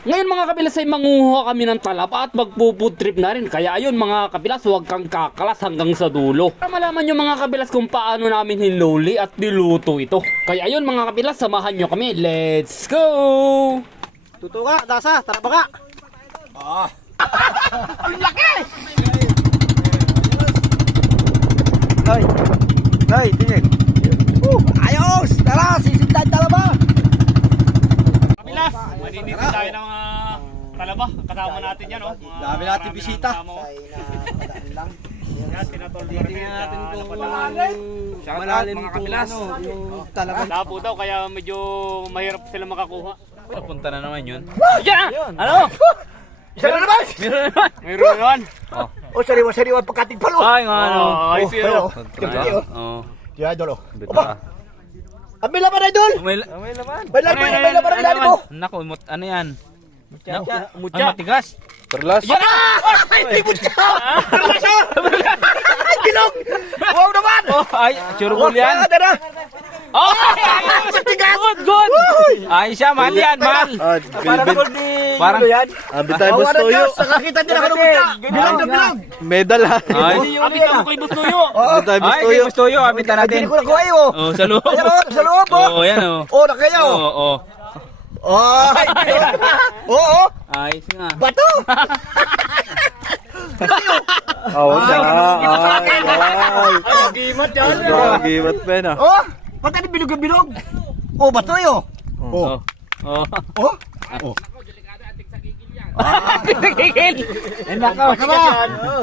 Ngayon mga kabilas ay manguha kami ng talaba at magpo-food trip na rin. Kaya ayun mga kabilas, huwag kang kakalas hanggang sa dulo. Para malaman nyo mga kabilas kung paano namin hinuli at niluto ito. Kaya ayun mga kabilas, samahan nyo kami. Let's go! Tuto ka, dasa, tara ba ka? Hoy. Hoy, tingin. Uh, ayos! Tara, sisindan talaba! Maninisi tayo ng mga talaba. Kasama natin yan oh. Mga Dami natin marami bisita. kasama, oh. Yan, tinatol Tingnan natin kung Malalim mga kabilas. yung talaga. Labo daw, kaya medyo mahirap sila makakuha. Papunta na naman yun. Yan! Ano? Isa na naman! Meron naman. Mayroon naman. O, sariwa, sariwa, pagkating palo! Ay, nga ano. Oh, ay, sino? Pero, Pagka- Oo. Oh. Bita. Opa! Ang may laban, idol! May, May laban, may laban ang lalim mo! Naku, mut, ano yan? Na, Mutya. Ay, matigas. Perlas. Ay, di mo siya! Ano? Ay, bilog! Wow naman! Oh, ay, churubol yan. Ah, dara! Oh, good, good. Ay, siya, mahal yan, mahal. Parang gold ni... Parang- yan? Abi tayo Oh, boss Toyo. Diyos? Nakakita din ako ng mutya! Bilog na bilog! Medal ha. Ay, Abi ka mo kay Bustoyo. Oo! Abi tayo boss ay, Toyo. gusto yun, abitan Ay, natin. hindi ko nakuha oh! Oh, sa loob. Ayan, oh! Sa loob, oh! Oh, yan, oh. Oh, nakaya, Oo, oh! oh. Oh! Ay, bilog! Oo! Ayos nga. Bato! Oh, wala. Ay, ay. Ay, gimat yan! Grabe, ba't pa yun ah? Oh! Ba't ano bilog na bilog? Oh, bato yun! Oh! Oh. Oh. Oh! Oh! Tigil. Eh, nakaw ka ba?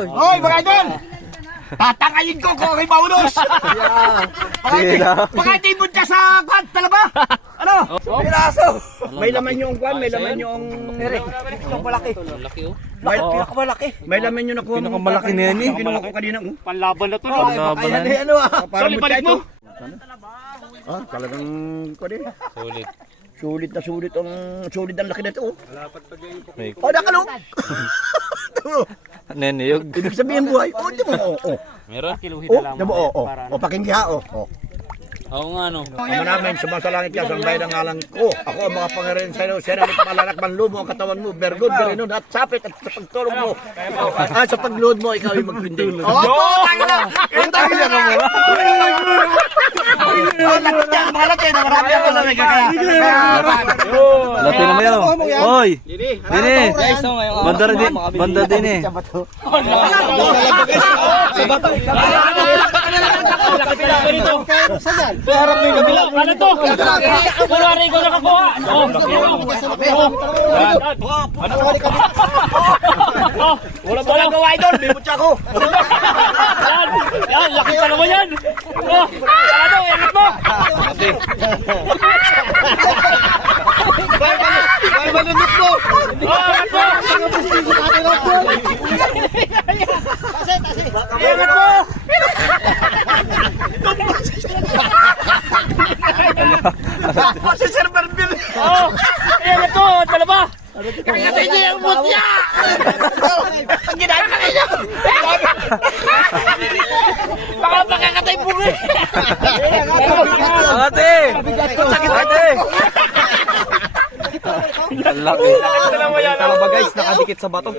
Hoy, mga idol! Tatangayin ko kung ako'y maulos! Sige na. Baka hindi mo ka sa kwan, talaba! Ano? Piraso! May laman yung kwan, may laman yung... Ere, yung malaki. Laki, oh. May pinakamalaki. May laman yung nakuha mo. Pinakamalaki na yan, eh. Yung Kinuha ko kanina. oh. Panlaban na to. Oh, no? baka yan eh, ano ah. Sorry, balik mo. Ah, talagang kwan eh. Sulit. Sulit na sulit ang sulit ang laki na ito. oh. May Oh, nakalok! Neniyog. Ibig sabihin buhay. Oh, di mo. Oh, oh. Meron? Kiluhin Oh, na di lang. mo. Oh, oh. Para ano. Oh, pakinggiha. Oh, oh. Oo nga, no. Ama namin, sumasalangit ka sa bayan ng ngalan ko. Ako ang mga pangarin sa iyo. Siya namin malanak manlumo ang katawan mo. Bergod, berinon, at sapit at sa pagtulong mo. Ah, sa pagload mo, ikaw yung magpinding. Oh, oh, tayo na! Eh, tayo na! Oh, kaya. Lati naman yan oh. Oy! Dini! Oh. Banda rin din. Banda din eh. Harap yung kabila. Ano to? Kunwari ko nakakuha. Oh, oh. Wala lang gawa idol, bibot siya ako. Yan, yan, laki naman yan. Oh, ano, ingat mo. Ay, malunod mo. Oh, ingat mo. Ingat mo. Si Sir Marvin. Oh, ingat mo, talaba. Kaya niya yung mutya! Ang ginagawa ka niya! Baka makakatay po nga! Ate! Ate! Ang laki. Dala mo yan. Ba guys? Nakadikit sa bato.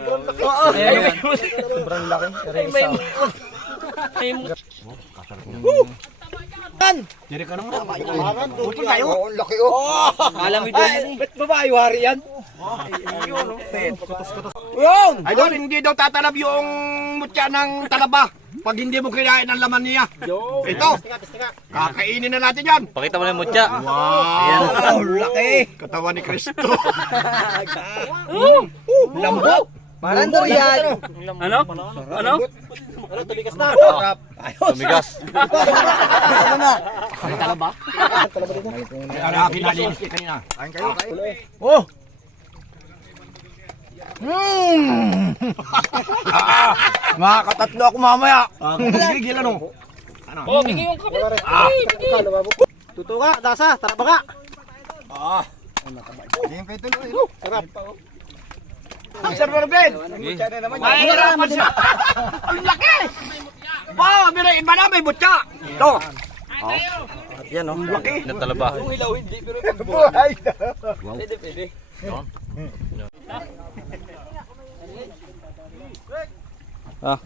Diri ka naman. Putol kayo. Oo, laki oh. Alam mo din. Ba't babae wari yan? Yung! Idol, hindi daw tatalab yung mutya ng talaba pag hindi mo kinain ang laman niya. Ito. Kakainin na natin yan. Pakita mo na yung mutya. Wow! laki! Katawan ni Kristo. Lambot! Parang doon yan. Ano? Ano? Tumigas. Kaya kinalinis niya kanina. Kain kayo, kain. Oh! Mm. ah, makakatatlo ako mamaya. Ah, gigil ano? Oh, bigay yung kabila. Tuto ka, dasa, tara ba ka? Ah. Kayo tuloy. Sarap. Sir Marvin. Mahirapan siya. Ang laki! Wow, mira, iba na may butya. Ito. Yan oh. Laki. Natalaba. Buhay. Ah.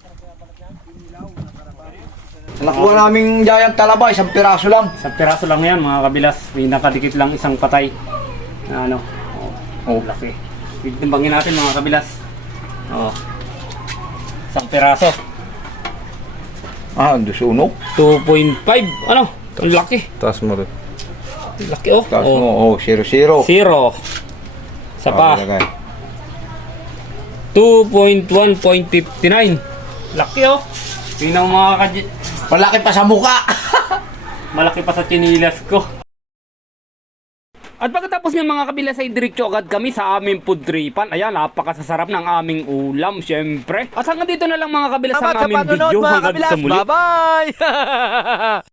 Nakuha naming giant talaba, isang piraso lang. Sa piraso lang yan mga kabilas. May nakadikit lang isang patay. Na ano. Oh, oh. laki. Timbangin natin mga kabilas. Oh. Isang piraso. Ah, dusuno. 2.5. Ano? Ang laki. Taas mo rin. Ang laki oh. Oh. mo, oh, zero zero. Zero. Sa pa. Oh, lagay. 2.1.59. Laki oh. Tingnan mga kadya. Malaki pa sa muka. Malaki pa sa chinilas ko. At pagkatapos ng mga kabila sa diretso agad kami sa aming food tripan. Ayan, napakasasarap ng aming ulam, syempre. At hanggang dito na lang mga kabila sa aming video. Hanggang sa muli. Bye-bye!